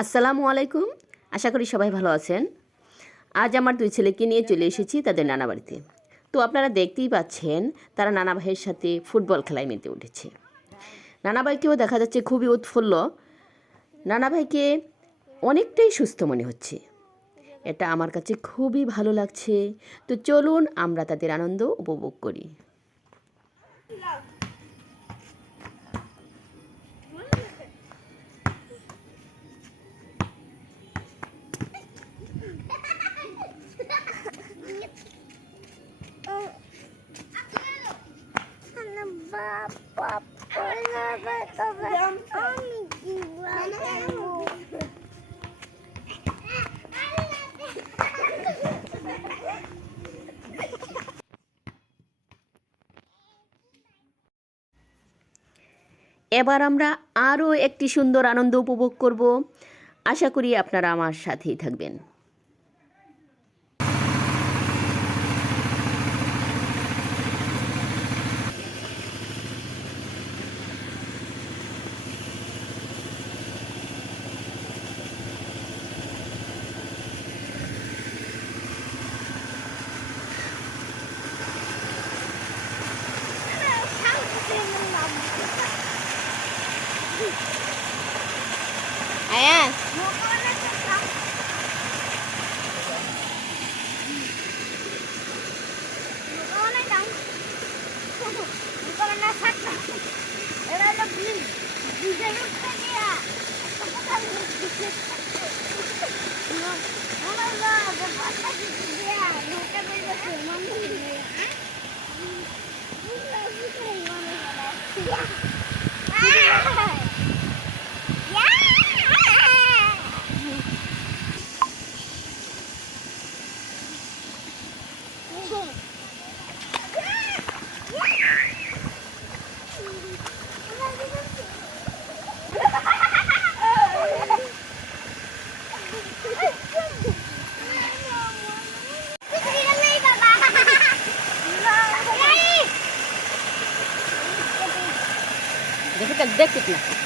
আসসালামু আলাইকুম। আশা করি সবাই ভালো আছেন। আজ আমার দুই ছেলেকে নিয়ে চলে এসেছি তাদের নানা বাড়িতে। তো আপনারা দেখতেই পাচ্ছেন তারা নানা ভাইয়ের সাথে ফুটবল খেলায় মেতে উঠেছে। নানা ভাইকেও দেখা যাচ্ছে খুবই উৎফুল্ল। নানা ভাইকে অনেকটাই সুস্থ মনে হচ্ছে। এটা আমার কাছে খুবই ভালো লাগছে। তো চলুন আমরা তাদের আনন্দ উপভোগ করি। এবার আমরা আরও একটি সুন্দর আনন্দ উপভোগ করব। আশা করি আপনারা আমার সাথেই থাকবেন। Ayan. দেখতে না